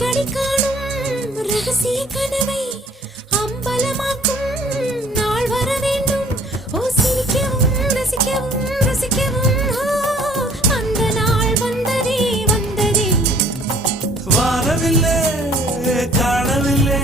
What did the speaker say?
அடிக்கடி காணும் ரகசிய கனவை அம்பலமாக்கும் நாள் வர வேண்டும். ஓ சிரிக்கவும் ரசிக்கவும் ரசிக்கவும் அந்த நாள் வந்ததே வந்ததே. வாரவில்லை காணவில்லை